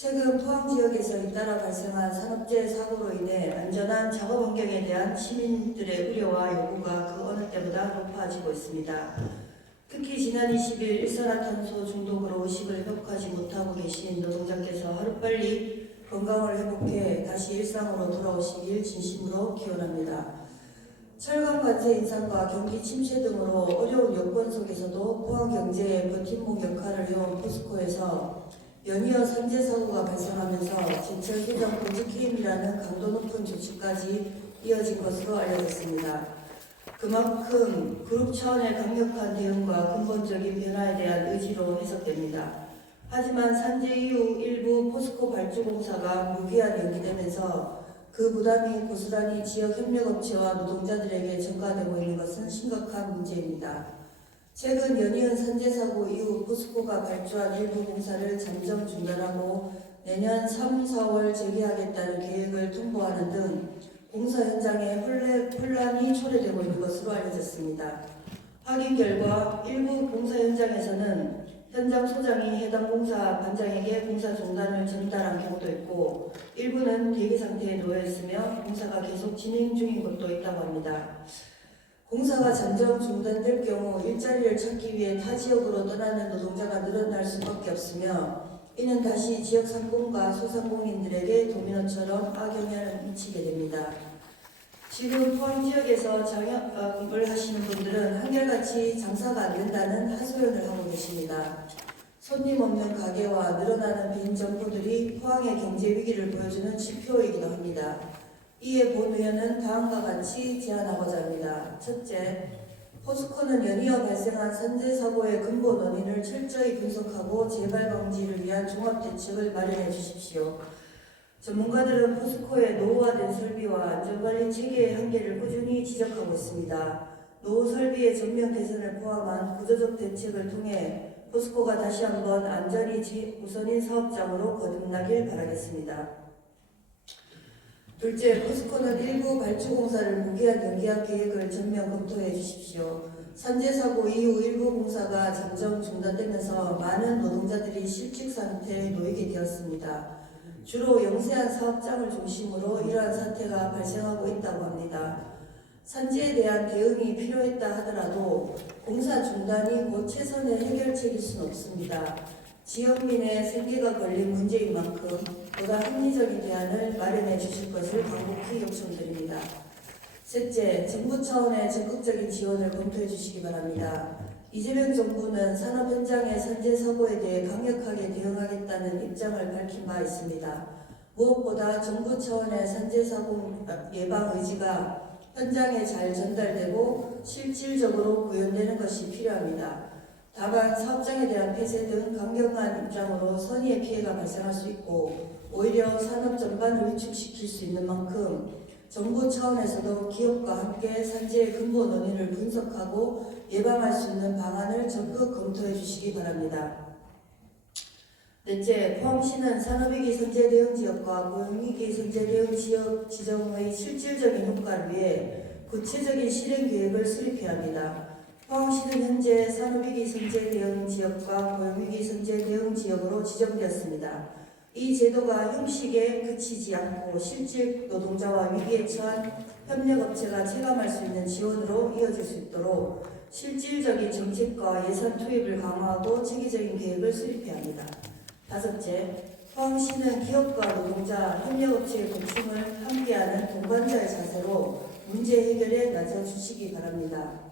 최근 포항 지역에서 잇따라 발생한 산업재해 사고로 인해 안전한 작업 환경에 대한 시민들의 우려와 요구가 그 어느 때보다 높아지고 있습니다. 특히 지난 20일 일산화탄소 중독으로 의식을 회복하지 못하고 계신 노동자께서 하루빨리 건강을 회복해 다시 일상으로 돌아오시길 진심으로 기원합니다. 철강 관세 인상과 경기 침체 등으로 어려운 여건 속에서도 포항 경제의 버팀목 역할을 해온 포스코에서 연이어 산재 사고가 발생하면서 제철 소장 보직해임이라는 강도 높은 조치까지 이어진 것으로 알려졌습니다. 그만큼 그룹 차원의 강력한 대응과 근본적인 변화에 대한 의지로 해석됩니다. 하지만 산재 이후 일부 포스코 발주공사가 무기한 연기되면서 그 부담이 고스란히 지역 협력업체와 노동자들에게 전가되고 있는 것은 심각한 문제입니다. 최근 연이은 산재 사고 이후 포스코가 발주한 일부 공사를 잠정 중단하고 내년 3, 4월 재개하겠다는 계획을 통보하는 등 공사 현장에 혼란이 초래되고 있는 것으로 알려졌습니다. 확인 결과 일부 공사 현장에서는 현장 소장이 해당 공사 반장에게 공사 중단을 전달한 경우도 있고 일부는 대기 상태에 놓여 있으며 공사가 계속 진행 중인 곳도 있다고 합니다. 공사가 잠정 중단될 경우 일자리를 찾기 위해 타 지역으로 떠나는 노동자가 늘어날 수밖에 없으며 이는 다시 지역 상공과 소상공인들에게 도미노처럼 악영향을 미치게 됩니다. 지금 포항 지역에서 장업을 하시는 분들은 한결같이 장사가 안 된다는 하소연을 하고 계십니다. 손님 없는 가게와 늘어나는 빈 점포들이 포항의 경제 위기를 보여주는 지표이기도 합니다. 이에 본 의원은 다음과 같이 제안하고자 합니다. 첫째, 포스코는 연이어 발생한 산재 사고의 근본 원인을 철저히 분석하고 재발 방지를 위한 종합대책을 마련해 주십시오. 전문가들은 포스코의 노후화된 설비와 안전관리 체계의 한계를 꾸준히 지적하고 있습니다. 노후 설비의 전면 개선을 포함한 구조적 대책을 통해 포스코가 다시 한번 안전이 우선인 사업장으로 거듭나길 바라겠습니다. 둘째, 포스코는 일부 발주공사를 무기한 연기한 계획을 전면 검토해 주십시오. 산재 사고 이후 일부 공사가 잠정 중단되면서 많은 노동자들이 실직 상태에 놓이게 되었습니다. 주로 영세한 사업장을 중심으로 이러한 사태가 발생하고 있다고 합니다. 산재에 대한 대응이 필요했다 하더라도 공사 중단이 곧 최선의 해결책일 수는 없습니다. 지역민의 생계가 걸린 문제인 만큼 보다 합리적인 대안을 마련해 주실 것을 간곡히 요청드립니다. 셋째, 정부 차원의 적극적인 지원을 검토해 주시기 바랍니다. 이재명 정부는 산업 현장의 산재 사고에 대해 강력하게 대응하겠다는 입장을 밝힌 바 있습니다. 무엇보다 정부 차원의 산재 사고 예방 의지가 현장에 잘 전달되고 실질적으로 구현되는 것이 필요합니다. 다만 사업장에 대한 폐쇄 등 강경한 입장으로 선의의 피해가 발생할 수 있고 오히려 산업 전반을 위축시킬 수 있는 만큼 정부 차원에서도 기업과 함께 산재의 근본 원인을 분석하고 예방할 수 있는 방안을 적극 검토해 주시기 바랍니다. 넷째, 포항시는 산업위기 선제 대응 지역과 고용위기 선제 대응 지역 지정의 실질적인 효과를 위해 구체적인 실행 계획을 수립해야 합니다. 포항시는 현재 산업위기 선제 대응 지역과 고용위기 선제 대응 지역으로 지정되었습니다. 이 제도가 형식에 그치지 않고 실질 노동자와 위기에 처한 협력업체가 체감할 수 있는 지원으로 이어질 수 있도록 실질적인 정책과 예산 투입을 강화하고 체계적인 계획을 수립해야 합니다. 다섯째, 포항시는 기업과 노동자, 협력업체의 고충을 함께하는 동반자의 자세로 문제 해결에 나서주시기 바랍니다.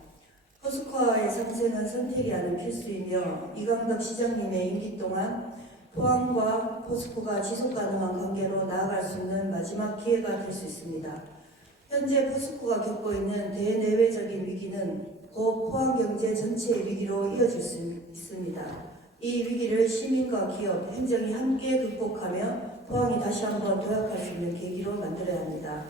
포스코와의 상생은 선택이 아닌 필수이며 이강덕 시장님의 임기 동안 포항과 포스코가 지속가능한 관계로 나아갈 수 있는 마지막 기회가 될 수 있습니다. 현재 포스코가 겪고 있는 대내외적인 위기는 곧 포항 경제 전체의 위기로 이어질 수 있습니다. 이 위기를 시민과 기업, 행정이 함께 극복하며 포항이 다시 한번 도약할 수 있는 계기로 만들어야 합니다.